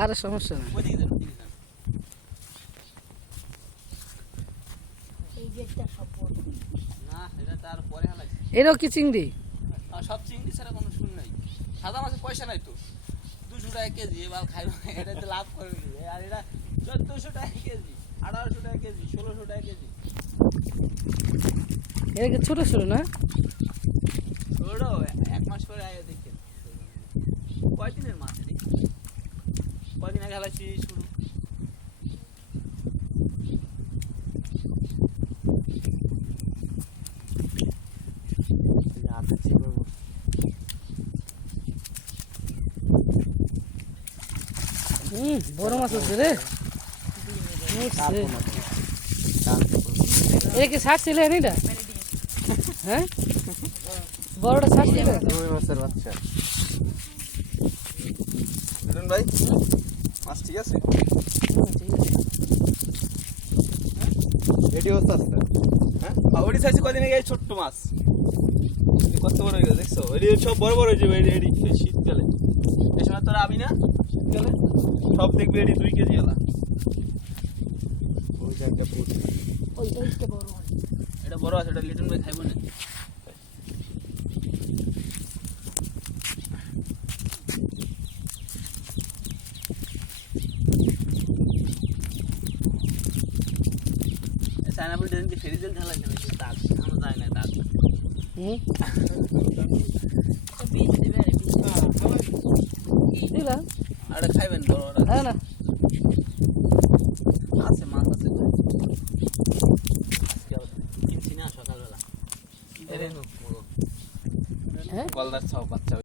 আর সমস্যা না এরও কি চিংড়ি? সব চিংড়ি ছাড়া কোনো শুন নাই। সাদা মাছের পয়সা নাই তো। দুশো টাকা কেজি এবার খাইব এটা তো লাভ করে দিবে আর এটা চোদ্দশো টাকা কেজি আঠারোশো টাকা কেজি ষোলোশো টাকা কেজি। এটা কি ছোট ছোট না? ছোট এক মাস পরে আগে দেখে। কয়দিনের মাছ এটি? কয়দিন আগে হালাইছি শুরু? হুম বড় মাছ আছে রে। এটা কি ছাড়ছিলেন এটা হ্যাঁ? বড়টা ছাড়ছিলেন মাছের বাচ্চা। ভাই মাছ ঠিক আছে? রেডি হচ্ছে আস্তে হ্যাঁ? চাইছি কদিন আগে ছোট্ট মাছ? কত বড় হয়ে গেছে দেখছ? সব বড় বড় হয়ে এটি এটি শীতকালে এই সময় তোরা আবি না? শীতকালে? সব দেখবি এটি দুই কেজি এলা ওই যে একটা পুট। এটা বড় আছে এটা লিটন ভাই খাইব না। চায়না বলে যেদিন ফেরি দিল ঢালাই দাগ দিলাম আর খাইবেন বড় হ্যাঁ না আছে মাছ আছে কিনছি না সকালবেলা হ্যাঁ গলদার ছাও বাচ্চা